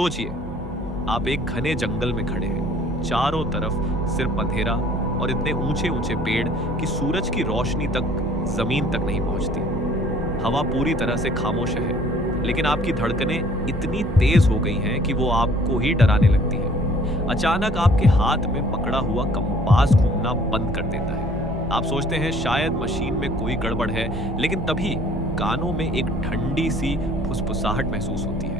सोचिए, आप एक घने जंगल में खड़े हैं, चारों तरफ सिर्फ अंधेरा और इतने ऊंचे ऊंचे पेड़ कि सूरज की रोशनी तक जमीन तक नहीं पहुंचती। हवा पूरी तरह से खामोश है, लेकिन आपकी धड़कनें इतनी तेज हो गई हैं कि वो आपको ही डराने लगती हैं। अचानक आपके हाथ में पकड़ा हुआ कंपास घूमना बंद कर देता है। आप सोचते हैं शायद मशीन में कोई गड़बड़ है, लेकिन तभी कानों में एक ठंडी सी फुसफुसाहट महसूस होती है।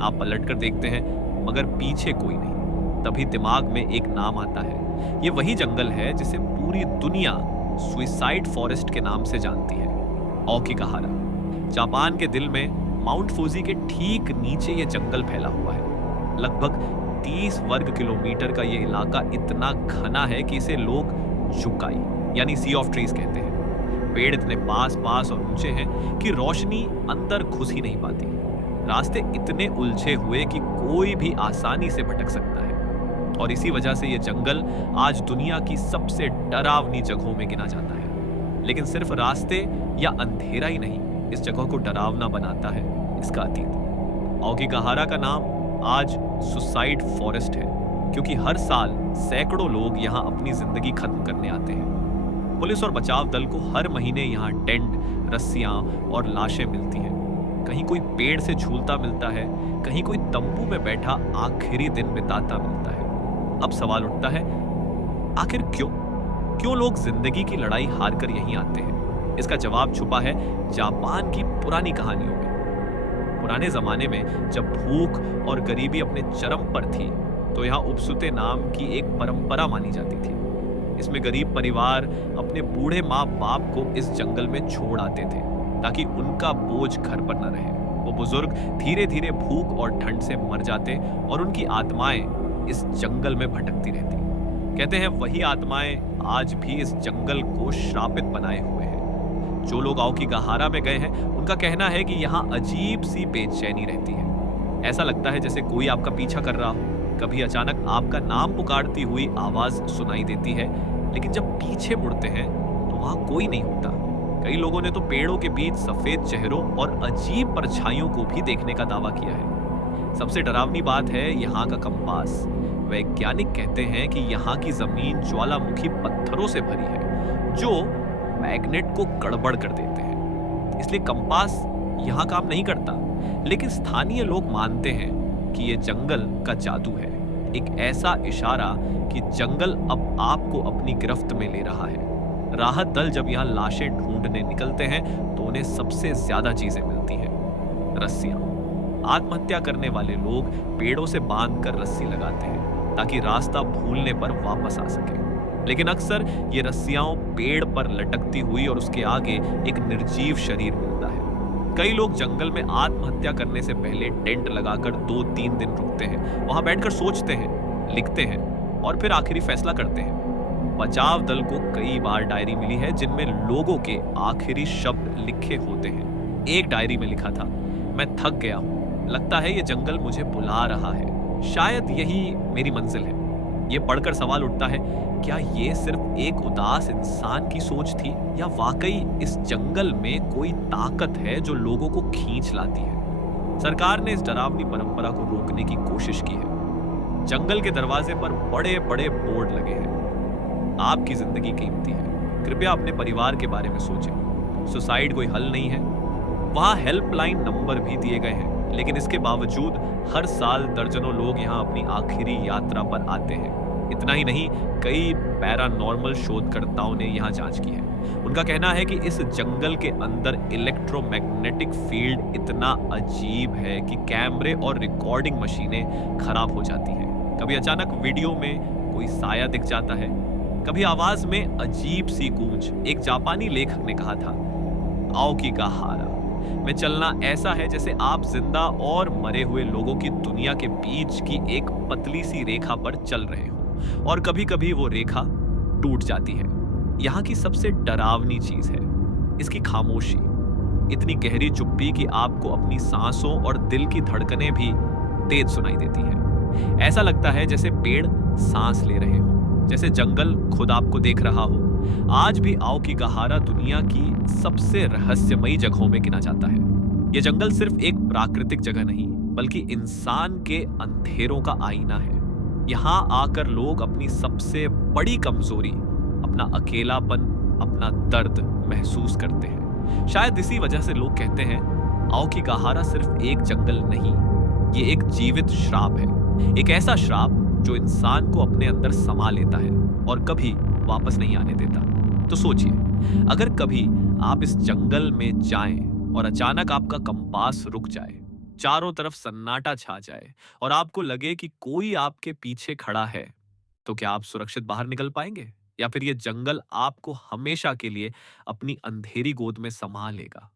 आप पलट कर देखते हैं, मगर पीछे कोई नहीं। तभी दिमाग में एक नाम आता है। ये वही जंगल है जिसे पूरी दुनिया सुइसाइड फॉरेस्ट के नाम से जानती है, ओकिगाहारा। जापान के दिल में माउंट फूजी के ठीक नीचे ये जंगल फैला हुआ है। लगभग 30 वर्ग किलोमीटर का ये इलाका इतना घना है कि इसे लोग जुकाई यानी सी ऑफ ट्रीज कहते हैं। पेड़ इतने पास पास और ऊंचे हैं कि रोशनी अंदर घुस ही नहीं पाती। रास्ते इतने उलझे हुए कि कोई भी आसानी से भटक सकता है, और इसी वजह से ये जंगल आज दुनिया की सबसे डरावनी जगहों में गिना जाता है। लेकिन सिर्फ रास्ते या अंधेरा ही नहीं इस जगह को डरावना बनाता है, इसका अतीत। ओकिगाहारा का नाम आज सुसाइड फॉरेस्ट है, क्योंकि हर साल सैकड़ों लोग यहाँ अपनी जिंदगी खत्म करने आते हैं। पुलिस और बचाव दल को हर महीने यहाँ टेंट, रस्सियां और लाशें मिलती हैं। कहीं कोई पेड़ से झूलता मिलता है, कहीं कोई तंबू में बैठा आखिरी दिन बिताता मिलता है। अब सवाल उठता है, आखिर क्यों लोग जिंदगी की लड़ाई हार कर यहीं आते हैं? इसका जवाब छुपा है जापान की पुरानी कहानियों में। पुराने जमाने में जब भूख और गरीबी अपने चरम पर थी, तो यहाँ उपसुते नाम की एक परंपरा मानी जाती थी। इसमें गरीब परिवार अपने बूढ़े माँ बाप को इस जंगल में छोड़ आते थे, ताकि उनका बोझ घर पर न रहे। वो बुजुर्ग धीरे धीरे भूख और ठंड से मर जाते और उनकी आत्माएं इस जंगल में भटकती रहती। कहते हैं वही आत्माएं आज भी इस जंगल को श्रापित बनाए हुए हैं। जो लोग ओकिगाहारा में गए हैं, उनका कहना है कि यहाँ अजीब सी बेचैनी रहती है। ऐसा लगता है जैसे कोई आपका पीछा कर रहा हो। कभी अचानक आपका नाम पुकारती हुई आवाज सुनाई देती है, लेकिन जब पीछे मुड़ते हैं तो वहां कोई नहीं होता। कई लोगों ने तो पेड़ों के बीच सफेद चेहरों और अजीब परछाइयों को भी देखने का दावा किया है। सबसे डरावनी बात है यहाँ का कंपास। वैज्ञानिक कहते हैं कि यहाँ की जमीन ज्वालामुखी पत्थरों से भरी है, जो मैग्नेट को गड़बड़ कर देते हैं। इसलिए कंपास यहाँ काम नहीं करता। लेकिन स्थानीय लोग मानते हैं कि ये जंगल का जादू है, एक ऐसा इशारा कि जंगल अब आपको अपनी गिरफ्त में ले रहा है। राहत दल जब यहाँ लाशें ढूंढने निकलते हैं तो उन्हें सबसे ज्यादा चीजें मिलती हैं। रस्सियां। आत्महत्या करने वाले लोग पेड़ों से बांधकर रस्सी लगाते हैं ताकि रास्ता भूलने पर वापस आ सके। लेकिन अक्सर ये रस्सियां पेड़ पर लटकती हुई और उसके आगे एक निर्जीव शरीर मिलता है। कई लोग जंगल में आत्महत्या करने से पहले टेंट लगाकर 2-3 दिन रुकते हैं, वहां बैठकर सोचते हैं, लिखते हैं और फिर आखिरी फैसला करते हैं। बचाव दल को कई बार डायरी मिली है जिनमें लोगों के आखिरी शब्द लिखे होते हैं। एक डायरी में लिखा था, मैं थक गया हूं, लगता है ये जंगल मुझे बुला रहा है, शायद यही मेरी मंजिल है। ये पढ़कर सवाल उठता है, क्या ये सिर्फ एक उदास इंसान की सोच थी या वाकई इस जंगल में कोई ताकत है जो लोगों को खींच लाती है? सरकार ने इस डरावनी परंपरा को रोकने की कोशिश की है। जंगल के दरवाजे पर बड़े बड़े बोर्ड लगे हैं, आपकी जिंदगी कीमती है, कृपया अपने परिवार के बारे में सोचें, सुसाइड कोई हल नहीं है। वहां हेल्पलाइन नंबर भी दिए गए हैं, लेकिन इसके बावजूद हर साल दर्जनों लोग यहां अपनी आखिरी यात्रा पर आते हैं। इतना ही नहीं, कई पैरानॉर्मल शोधकर्ताओं ने यहां जांच की है। उनका कहना है कि इस जंगल के अंदर इलेक्ट्रोमैग्नेटिक फील्ड इतना अजीब है कि कैमरे और रिकॉर्डिंग मशीनें खराब हो जाती हैं। कभी अचानक वीडियो में कोई साया दिख जाता है, कभी आवाज में अजीब सी गूंज। एक जापानी लेखक ने कहा था, ओकिगाहारा में चलना ऐसा है जैसे आप जिंदा और मरे हुए लोगों की दुनिया के बीच की एक पतली सी रेखा पर चल रहे हो, और कभी कभी वो रेखा टूट जाती है। यहाँ की सबसे डरावनी चीज है इसकी खामोशी। इतनी गहरी चुप्पी कि आपको अपनी सांसों और दिल की धड़कनें भी तेज सुनाई देती हैं। ऐसा लगता है जैसे पेड़ सांस ले रहे हो, जैसे जंगल खुद आपको देख रहा हो। आज भी ओकिगाहारा दुनिया की सबसे रहस्यमयी जगहों में गिना जाता है। यह जंगल सिर्फ एक प्राकृतिक जगह नहीं, बल्कि इंसान के अंधेरों का आईना है। यहाँ आकर लोग अपनी सबसे बड़ी कमजोरी, अपना अकेलापन, अपना दर्द महसूस करते हैं। शायद इसी वजह से लोग कहते हैं आओकिगाहारा सिर्फ एक जंगल नहीं, ये एक जीवित श्राप है। एक ऐसा श्राप जो इंसान को अपने अंदर समा लेता है और कभी वापस नहीं आने देता। तो सोचिए, अगर कभी आप इस जंगल में जाएं और अचानक आपका कंपास रुक जाए, चारों तरफ सन्नाटा छा जाए और आपको लगे कि कोई आपके पीछे खड़ा है, तो क्या आप सुरक्षित बाहर निकल पाएंगे? या फिर ये जंगल आपको हमेशा के लिए अपनी अंधेरी गोद में समा लेगा?